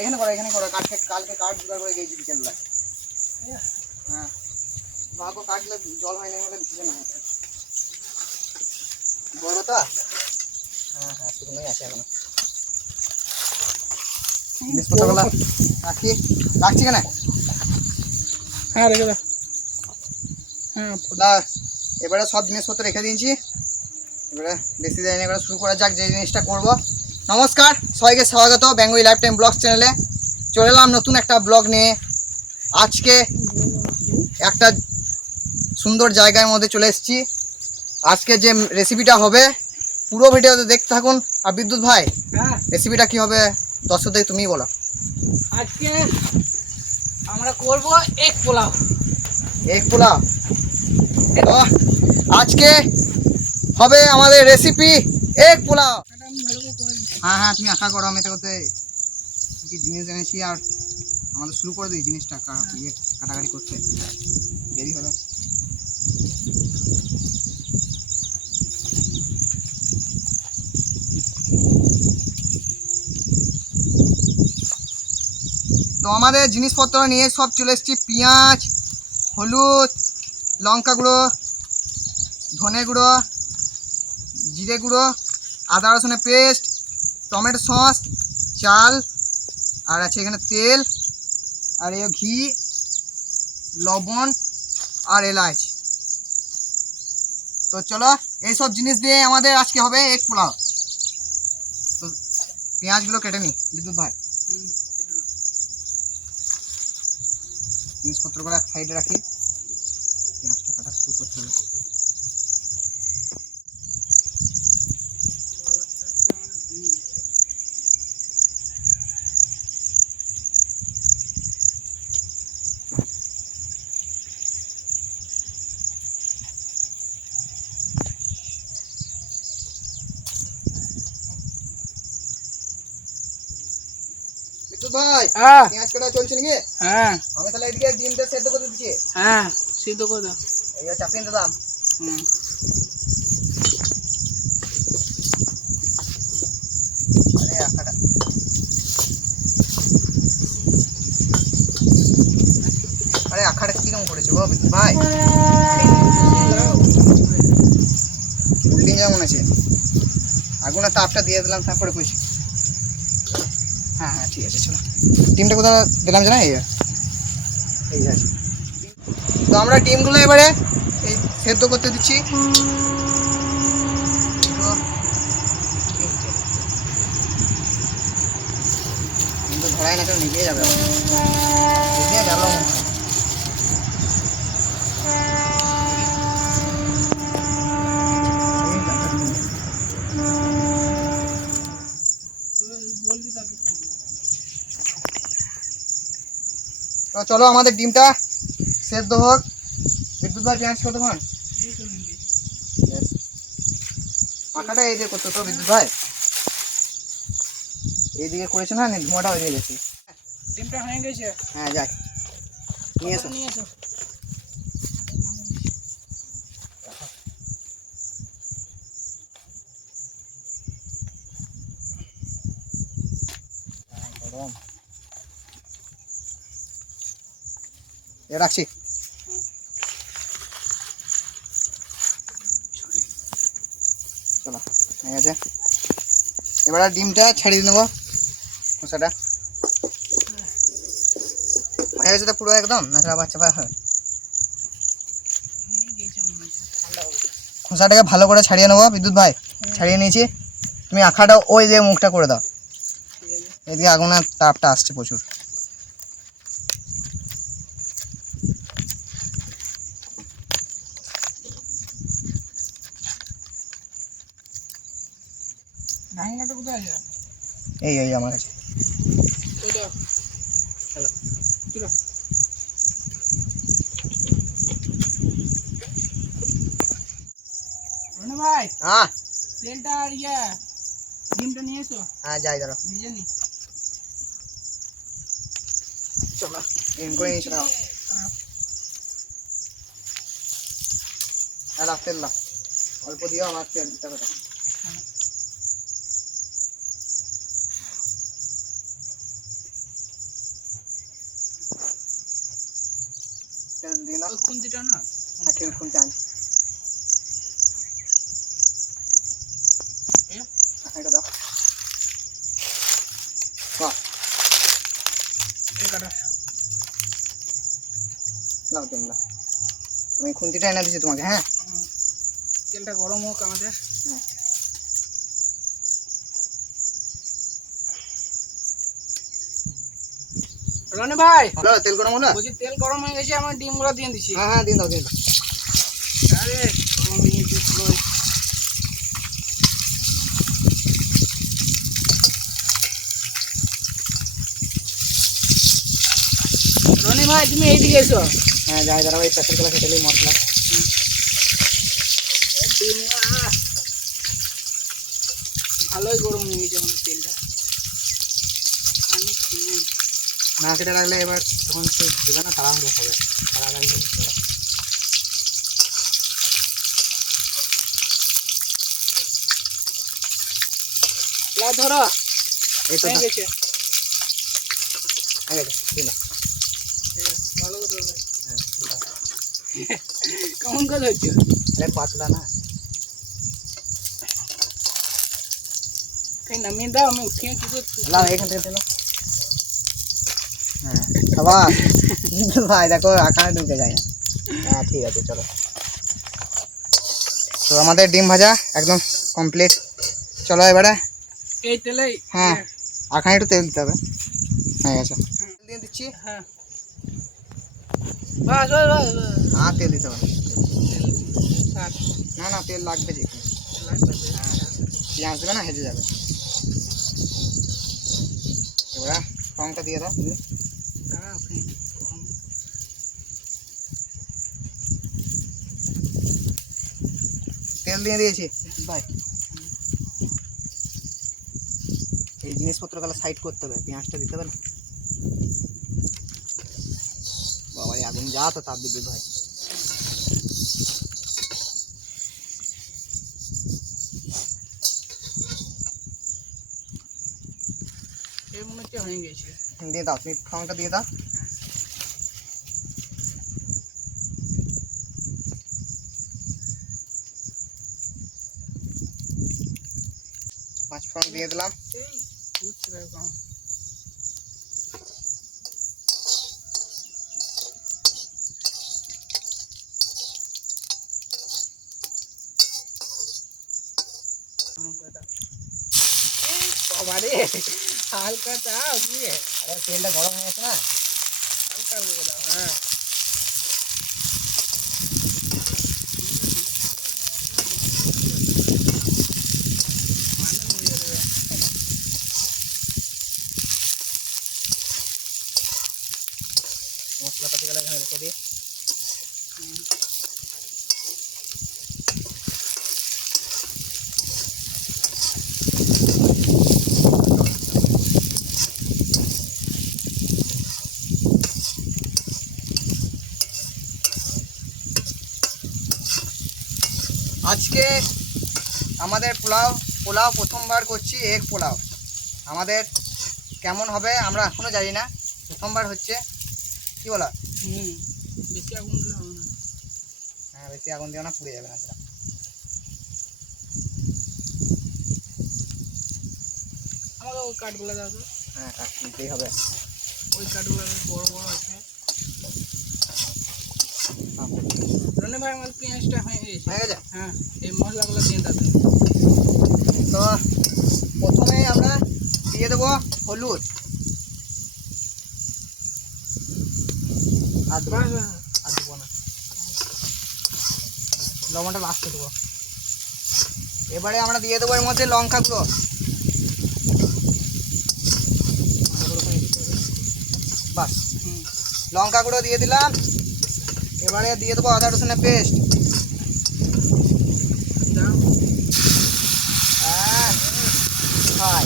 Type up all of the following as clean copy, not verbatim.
এখানে করো কালকে কাঠ জোগাড় করে গেছি বিকেলবেলা। হ্যাঁ ভাগো কাটলে জল হয় না হলে ভিজে না বলো তো। হ্যাঁ শুকনোই আছে এখনো। জিনিসপত্রগুলো রাখছি কেন? হ্যাঁ রেখে দাও। হ্যাঁ এবারে সব জিনিসপত্র রেখে দিয়েছি। এবারে বেশি দেরি নেই, এবারে শুরু করা যাক যে জিনিসটা করব। নমস্কার, সবাইকে স্বাগত বেঙ্গলি লাইফ টাইম ব্লগ চ্যানেলে। চলে এলাম নতুন একটা ব্লগ নিয়ে। আজকে একটা সুন্দর জায়গার মধ্যে চলে এসেছি। আজকে যে রেসিপিটা হবে পুরো ভিডিওতে দেখতে থাকুন। আর বিদ্যুৎ ভাই, হ্যাঁ রেসিপিটা কি হবে দর্শকদের তুমিই বলো। আজকে আমরা করব এগ পোলাও। এগ পোলাও আজকে হবে আমাদের রেসিপি এগ পোলাও। হ্যাঁ তুমি আশা করো, আমি তো কি জিনিস এনেছি আর আমাদের শুরু করে দিই জিনিসটা কাটাকাটি করতে দেরি হবে। তো আমাদের জিনিসপত্র নিয়ে সব চলে এসেছি। পেঁয়াজ, হলুদ, লঙ্কা গুঁড়ো, ধনে গুঁড়ো, জিরে গুঁড়ো, আদা রসুনের পেস্ট, টমেটো সস, চাল, আর আছে এখানে তেল, আর এই ঘি, লবণ আর এলাচ। তো চলো এইসব জিনিস দিয়ে আমাদের আজকে হবে এগ পোলাও। তো পেঁয়াজগুলো কেটে নি বিদ্যুৎ ভাই। জিনিসপত্রগুলো এক সাইডে রাখি, পেঁয়াজটা কাটা শুরু করতে হবে। ভাই পেঁয়াজ কাটা চলছে নাকি? হ্যাঁ আমি তাহলে এদিকে ডিমটা সেদ্ধ করে দিচ্ছি। হ্যাঁ সিদ্ধ করে দাও। এই চাপিয়ে দিলাম। আরে আখাটা কিরকম করেছে গো বিদ্যুৎ ভাই? উল্টিং যেমন আছে। আগুনের তাপটা দিয়ে দিলাম তারপরে কইছি। হ্যাঁ ঠিক আছে চলো। ডিমটা কোথাও দিলাম জানা এই আছে। তো আমরা ডিমগুলো এবারে এই সেদ্ধ করতে দিচ্ছি। কিন্তু ধরাই না কেন নিভে যাবে, নিভে গেল। চলো আমাদের ডিমটা সেদ্ধ হোক। বিদ্যুৎ ভাই পেঁয়াজ কতক্ষণ পাখাটা এই দিয়ে করতো তো বিদ্যুৎ ভাই? এইদিকে করেছে না, ধোঁয়াটা হয়ে গেছে। ডিমটা হয়ে গেছে। হ্যাঁ যাই নিয়ে এসো। রাখছি। চলো হয়ে গেছে। এবার ডিমটা ছাড়িয়ে নেবো, খোসাটা হয়ে গেছে তো পুরো একদম, না চাপা চাপা হয়। খোসাটাকে ভালো করে ছাড়িয়ে নেবো বিদ্যুৎ ভাই। ছাড়িয়ে নিয়েছি। তুমি আখাটা ওই যে মুখটা করে দাও, এদিকে আগুনের তাপটা আসছে প্রচুর। এই আমার কাছে। ভাই হ্যাঁ তেলটা আর ডিমটা নিয়ে এসো। হ্যাঁ যাই ধরো। ভিজে নি। চলো ডিম করে নিয়েছো না? হ্যাঁ তেল দাও অল্প দিও, আমার তেল দিতে হবে। দাও। ওই খুন্তিটা না হ্যাঁ খুনতে আনছি। এ? এটা দাও। বাহ, এই কাটা নাও তেল দাও। আমি খুন্তিটা এনে দিচ্ছি তোমাকে। হ্যাঁ তেলটা গরম হোক আমাদের। হ্যাঁ। রনি ভাই হলো তেল গরম হলো? বলছি তেল গরম হয়ে গেছে, আমার ডিমগুলো দিয়ে দিচ্ছি। হ্যাঁ হ্যাঁ দিন দাও দিন দাও। আরে গরম হয়ে গেছে পুরো। রনি ভাই তুমি এইদিকে এসো। হ্যাঁ যাই দাঁড়াবো, এই প্রেসার গুলো খেতে মশলা। ডিম ভালোই গরম হয়ে গেছে আমাদের তেলটা। আমি কিনে না কেটে রাখলে এবার তখন সে দেবে না, তাড়াহুড়ো হবে, তাড়াতাড়ি হবে। লা ধরো এই তো হয়ে দাও। গেছে। হয়ে গেছে দিন দাও। ভালো করে ধরবে। হ্যাঁ দিন দাও। কেমন করে হচ্ছে? আরে পাতলা না। কই নামিয়ে দাও, আমি উঠিয়ে কি করছি? লাও এখান থেকে দিন। হ্যাঁ খাবার ভাই দেখো আকারে ঢুকে যায় না। হ্যাঁ ঠিক আছে চলো। তো আমাদের ডিম ভাজা একদম কমপ্লিট। চলো এবারে। এই তেলেই হ্যাঁ আখানে একটু তেল দিতে হবে। হয়ে গেছে, তেল দিয়ে দিচ্ছি। হ্যাঁ বাস বাস বাস হ্যাঁ তেল দিতে হবে। বাস। না না তেল লাগবে যে। হ্যাঁ পেঁয়াজ দেবে না, হেজে যাবে। এবার রংটা দিয়ে দাও। তেল দিয়ে দিয়েছি ভাই। এই জিনিসপত্র গুলো সাইড করতে হবে, পেঁয়াজটা দিতে হবে না। বাবা আগুন যা তো তাপ বিদ্যুৎ ভাই। এই মনে হচ্ছে হয়ে গেছে। দিয়ে দাও, তুমি রংটা দিয়ে দাও। পাঁচ ফোড়ন দিয়ে দিলাম। এই উঠছে এরকম। বাবারে হালকা চাপ দিয়ে আরে তেলটা গরম হয়ে গেছে না। হালকা করে দাও। হ্যাঁ মশলা পাতি গেলে এখানে রেখে দিই। আজকে আমাদের পোলাও প্রথমবার করছি, এগ পোলাও। আমাদের কেমন হবে আমরা এখনো জানি না, প্রথমবার হচ্ছে। কি বলা? বেশি আগুন দিলে হবে না। হ্যাঁ বেশি আগুন দিও না, পুড়ে যাবে না সেটা। আমাকে ওই কাঠগুলো দাও তো। হ্যাঁ কাট দিতেই হবে। ওই কাঠগুলো বড় বড় আছে। রনি ভাই আমার পেঁয়াজটা হয়ে গেছে। হয়ে গেছে। হ্যাঁ এই মশলাগুলো দিয়ে দাও। তো প্রথমে আমরা দিয়ে দেবো হলুদ। আর দেবো বাস বাস। আর দেবো না, লবণটা লাস্টে দেবো। এবারে আমরা দিয়ে দেবো এর মধ্যে লঙ্কা গুঁড়ো। বাস লঙ্কা গুঁড়ো দিয়ে দিলাম। এবারে দিয়ে দেবো আদা রসুনের পেস্ট। দাও। হাই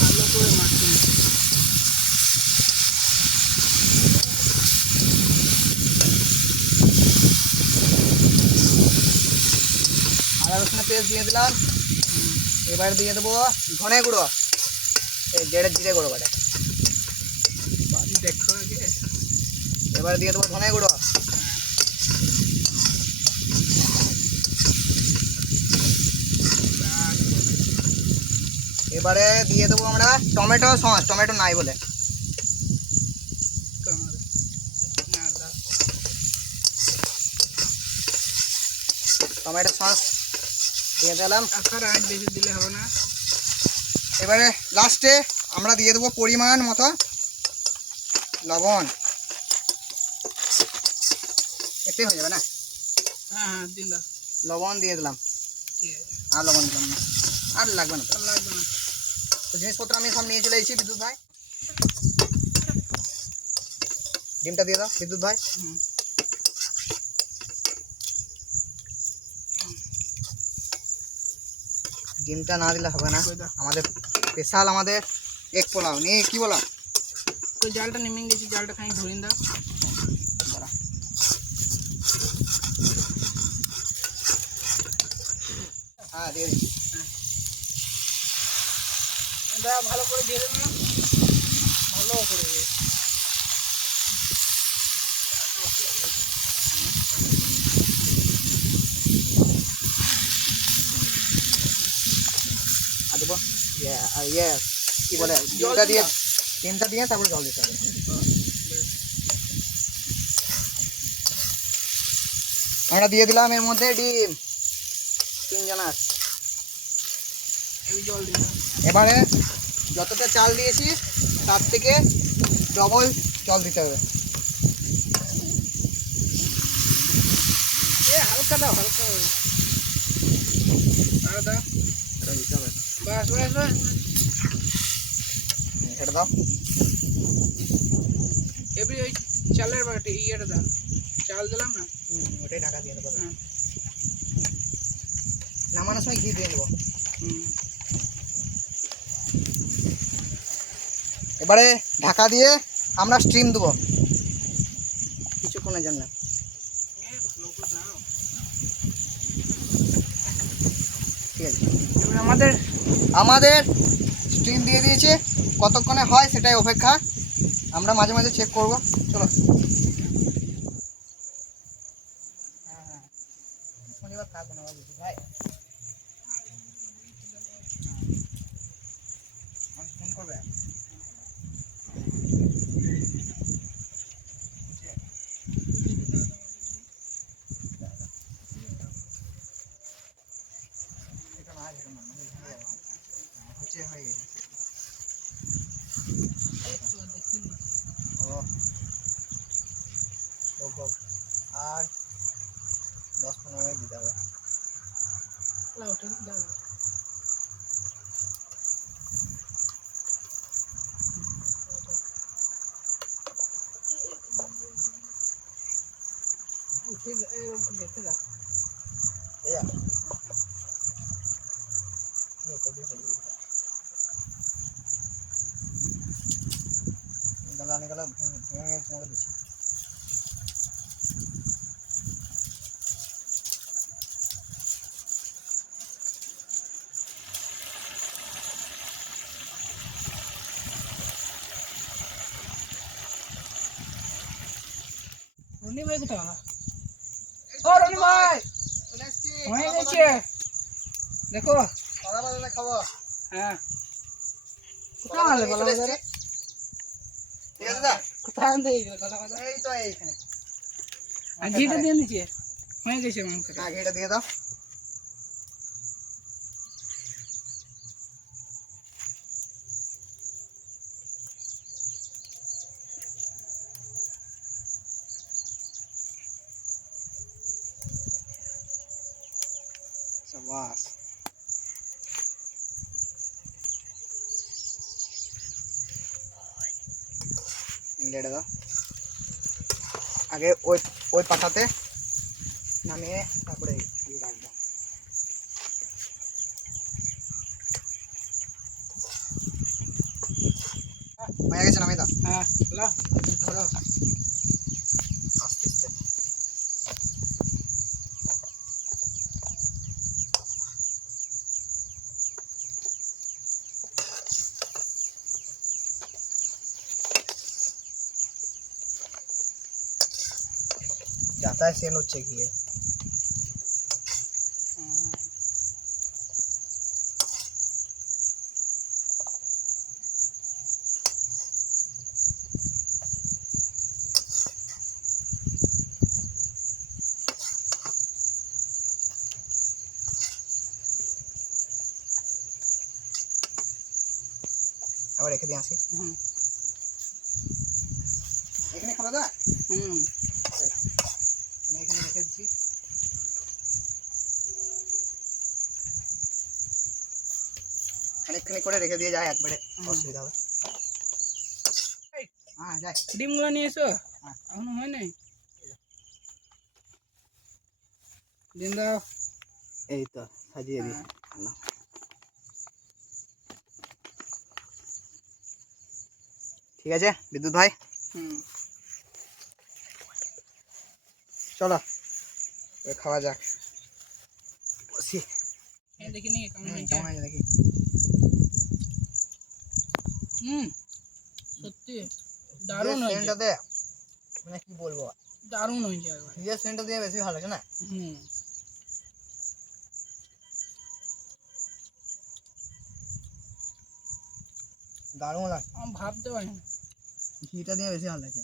ভালো করে মাখিয়ে নিও। আদা রসুনের পেস্ট দিয়ে দিলাম। এবার দিয়ে দেবো ধনে গুঁড়ো, এই জিরে গুঁড়ো বাটা। দেখো আগে। এবারে দিয়ে দেবো ধনে গুঁড়ো। এবারে দিয়ে দেবো আমরা টমেটো সস, টমেটো নাই বলে। টমেটো সস দিয়ে দিলাম। আকার আঁচ বেশি দিলে হবে না। এবারে লাস্টে আমরা দিয়ে দেবো পরিমাণ মতো লবণ। এতে হয়ে যাবে না? হ্যাঁ হ্যাঁ দিন দাও। লবণ দিয়ে দিলাম। ঠিক আছে, আর লবণ দিলাম না, আর লাগবে না তো। আর লাগবে না। তো জিনিসপত্র আমি সব নিয়ে চলে এসেছি বিদ্যুৎ ভাই। ডিমটা দিয়ে দাও বিদ্যুৎ ভাই। হুম। ডিমটা না দিলে হবে না, করে দাও। আমাদের স্পেশাল আমাদের এক পোলাও নিয়ে কি বলো? তো জালটা নেমে গেছি, জালটা খাই ধরিন দাও। হ্যাঁ দিয়ে দিচ্ছি। দাও ভালো করে দিয়ে দেবে, ভালো করে দিয়ে। আর দেবো ইয়ে কি বলে, ডিমটা দিয়ে, ডিমটা দিয়ে তারপর জল দিতে হবে। আমরা দিয়ে দিলাম এর মধ্যে ডিম, 3 জনার। এই জল দিন। এবারে যতটা চাল দিয়েছি তার থেকে ডবল জল দিতে হবে। এ হালকা দাও, হালকা দাও। আর দাও। এটা দিতে হবে, বাস বাস বাস। এটা দাও। এবারে ওই চালের বাটি ইয়েটা দাও। চাল দিলাম না। ওটাই ঢাকা দিয়ে দেবো। হ্যাঁ। নামানোর সময় ঘি দিয়ে দেবো। হুম। এবারে ঢাকা দিয়ে আমরা স্টিম দেবো কিছুক্ষণের জন্য। ভালো করে দাও। ঠিক আছে, এবারে আমাদের আমাদের স্টিম দিয়ে দিয়েছে, কতক্ষণে হয় সেটাই অপেক্ষা, আমরা মাঝে মাঝে চেক করব। চলো। শনিবার থাকবো না বুঝি ভাই, ফোন করবে। হয়ে গেছে। আর 10-15 মিনিট দিতে হবে। দেখে দাও। রনি ভাই কোথায় গেল? ও রনি ভাই হয়ে গেছে, দেখো। খাবো। হ্যাঁ কোথায় আনলে বলো তো? ঠিক আছে দা, কোথায় আনতে গেছিল কথা কথা? এই তো এইখানে। আর ঘিটা দিয়ে নিচে হয়ে গেছে মাংসটা। আগে এটা দিয়ে দাও। शाबाश। লেড়ে দাও। আগে ওই ওই পাতাতে নামিয়ে তারপরে দিয়ে রাখবো। হয়ে গেছে, নামিয়ে দাও। হ্যাঁ হ্যালো ধরো আস্তে আস্তে। মাথায় সেন হচ্ছে গিয়ে। আবার রেখে দিয়ে আসি। এখানে খাওয়া দাওয়া আমি এখানে রেখে দিচ্ছি। খানিকখানি করে রেখে দিয়ে যায় একবারে, অসুবিধা হবে। হ্যাঁ যাই। ডিমগুলো নিয়ে এসো, এখনো হয় নাই। ডিম দাও। এই তো সাজিয়ে দিই। ঠিক আছে বিদ্যুৎ ভাই, চলো এবার খাওয়া যাক। বসি। দেখি নি কেমন হয়েছে। কেমন আছে দেখি। সত্যি দারুণ হয়েছে। সেন্টটাতে মানে কি বলবো, দারুণ হয়েছে একবার। নিজের সেন্টটা দিয়ে বেশি ভালো লাগে না। দারুণ লাগে। আমি ভাবতে পারি না। ঘিটা দিয়ে বেশি ভালো লাগে।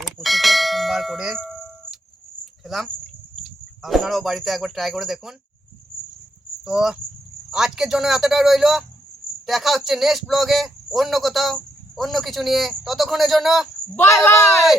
এই প্রসেসটা প্রথমবার করে খেলাম, আপনারাও বাড়িতে একবার ট্রাই করে দেখুন। তো আজকের জন্য এতটাই রইলো, দেখা হচ্ছে নেক্সট ব্লগে অন্য কোথাও অন্য কিছু নিয়ে। ততক্ষণের জন্য বাই বাই।